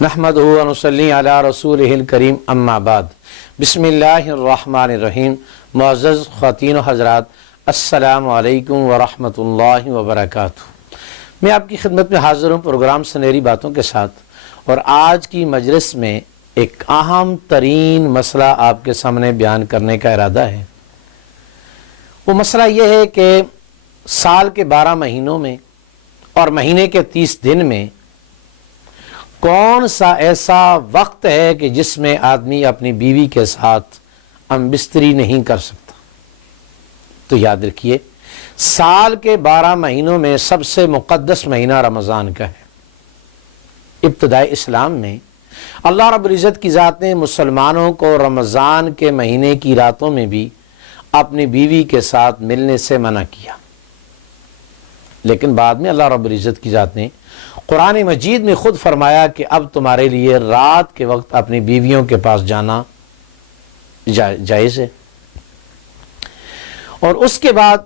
نحمدہ و نصلی علی رسولہ الکریم اما بعد بسم اللہ الرحمن الرحیم۔ معزز خواتین و حضرات، السلام علیکم ورحمۃ اللہ وبرکاتہ۔ میں آپ کی خدمت میں حاضر ہوں پروگرام سنہری باتوں کے ساتھ، اور آج کی مجلس میں ایک اہم ترین مسئلہ آپ کے سامنے بیان کرنے کا ارادہ ہے۔ وہ مسئلہ یہ ہے کہ سال کے 12 مہینوں میں اور مہینے کے 30 دن میں کون سا ایسا وقت ہے کہ جس میں آدمی اپنی بیوی کے ساتھ ہم بستری نہیں کر سکتا؟ تو یاد رکھیے، سال کے 12 مہینوں میں سب سے مقدس مہینہ رمضان کا ہے۔ ابتدائی اسلام میں اللہ رب العزت کی ذات نے مسلمانوں کو رمضان کے مہینے کی راتوں میں بھی اپنی بیوی کے ساتھ ملنے سے منع کیا، لیکن بعد میں اللہ رب العزت کی ذات نے قرآن مجید میں خود فرمایا کہ اب تمہارے لیے رات کے وقت اپنی بیویوں کے پاس جانا جائز ہے۔ اور اس کے بعد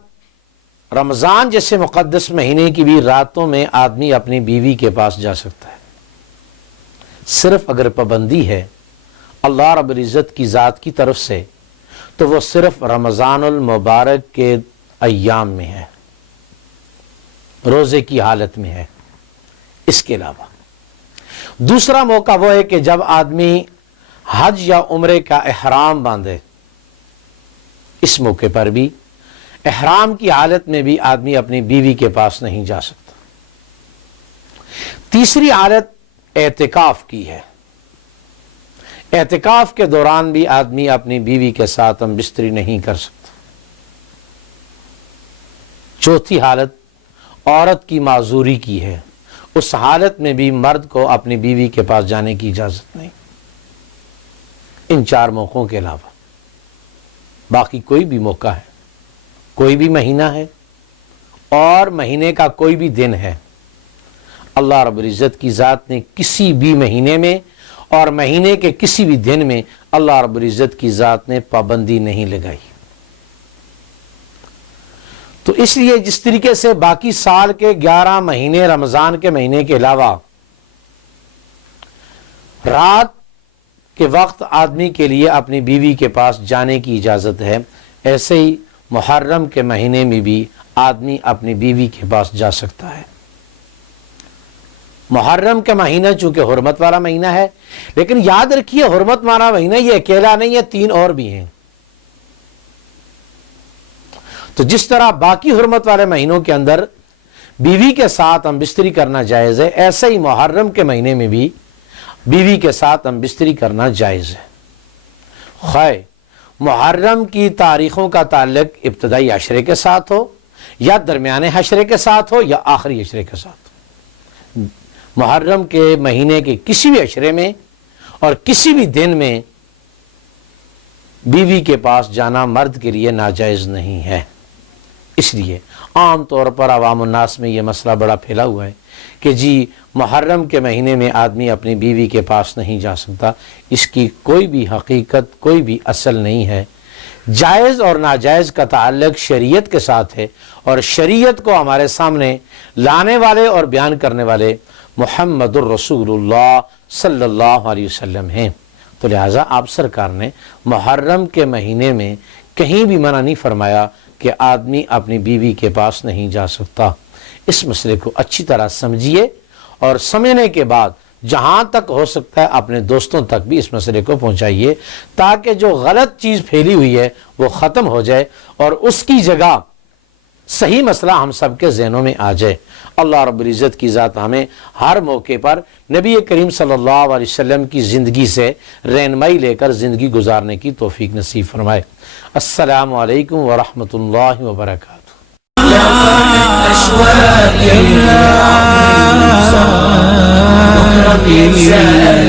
رمضان جیسے مقدس مہینے کی بھی راتوں میں آدمی اپنی بیوی کے پاس جا سکتا ہے، صرف اگر پابندی ہے اللہ رب العزت کی ذات کی طرف سے تو وہ صرف رمضان المبارک کے ایام میں ہے، روزے کی حالت میں ہے۔ اس کے علاوہ دوسرا موقع وہ ہے کہ جب آدمی حج یا عمرے کا احرام باندھے، اس موقع پر بھی احرام کی حالت میں بھی آدمی اپنی بیوی کے پاس نہیں جا سکتا۔ تیسری حالت اعتکاف کی ہے، اعتکاف کے دوران بھی آدمی اپنی بیوی کے ساتھ ہم بستری نہیں کر سکتا۔ چوتھی حالت عورت کی معذوری کی ہے، اس حالت میں بھی مرد کو اپنی بیوی کے پاس جانے کی اجازت نہیں۔ ان 4 موقعوں کے علاوہ باقی کوئی بھی موقع ہے، کوئی بھی مہینہ ہے اور مہینے کا کوئی بھی دن ہے، اللہ رب العزت کی ذات نے کسی بھی مہینے میں اور مہینے کے کسی بھی دن میں اللہ رب العزت کی ذات نے پابندی نہیں لگائی۔ تو اس لیے جس طریقے سے باقی سال کے 11 مہینے رمضان کے مہینے کے علاوہ رات کے وقت آدمی کے لیے اپنی بیوی کے پاس جانے کی اجازت ہے، ایسے ہی محرم کے مہینے میں بھی آدمی اپنی بیوی کے پاس جا سکتا ہے۔ محرم کا مہینہ چونکہ حرمت والا مہینہ ہے، لیکن یاد رکھیے حرمت والا مہینہ یہ اکیلا نہیں ہے، 3 اور بھی ہیں۔ تو جس طرح باقی حرمت والے مہینوں کے اندر بیوی کے ساتھ ہم بستری کرنا جائز ہے، ایسے ہی محرم کے مہینے میں بھی بیوی کے ساتھ ہم بستری کرنا جائز ہے، خواہ محرم کی تاریخوں کا تعلق ابتدائی عشرے کے ساتھ ہو یا درمیانے عشرے کے ساتھ ہو یا آخری عشرے کے ساتھ ہو۔ محرم کے مہینے کے کسی بھی عشرے میں اور کسی بھی دن میں بیوی کے پاس جانا مرد کے لیے ناجائز نہیں ہے۔ اس لیے عام طور پر عوام الناس میں یہ مسئلہ بڑا پھیلا ہوا ہے کہ جی محرم کے مہینے میں آدمی اپنی بیوی کے پاس نہیں جا سکتا۔ اس کی کوئی بھی حقیقت، کوئی بھی اصل نہیں ہے۔ جائز اور ناجائز کا تعلق شریعت کے ساتھ ہے، اور شریعت کو ہمارے سامنے لانے والے اور بیان کرنے والے محمد الرسول اللہ صلی اللہ علیہ وسلم ہیں۔ تو لہٰذا آپ سرکار نے محرم کے مہینے میں کہیں بھی منع نہیں فرمایا کہ آدمی اپنی بیوی کے پاس نہیں جا سکتا۔ اس مسئلے کو اچھی طرح سمجھیے، اور سمجھنے کے بعد جہاں تک ہو سکتا ہے اپنے دوستوں تک بھی اس مسئلے کو پہنچائیے، تاکہ جو غلط چیز پھیلی ہوئی ہے وہ ختم ہو جائے اور اس کی جگہ صحیح مسئلہ ہم سب کے ذہنوں میں آ جائے۔ اللہ رب العزت کی ذات ہمیں ہر موقع پر نبی کریم صلی اللہ علیہ وسلم کی زندگی سے رہنمائی لے کر زندگی گزارنے کی توفیق نصیب فرمائے۔ السلام علیکم ورحمۃ اللہ وبرکاتہ۔ بكرة بيتسأل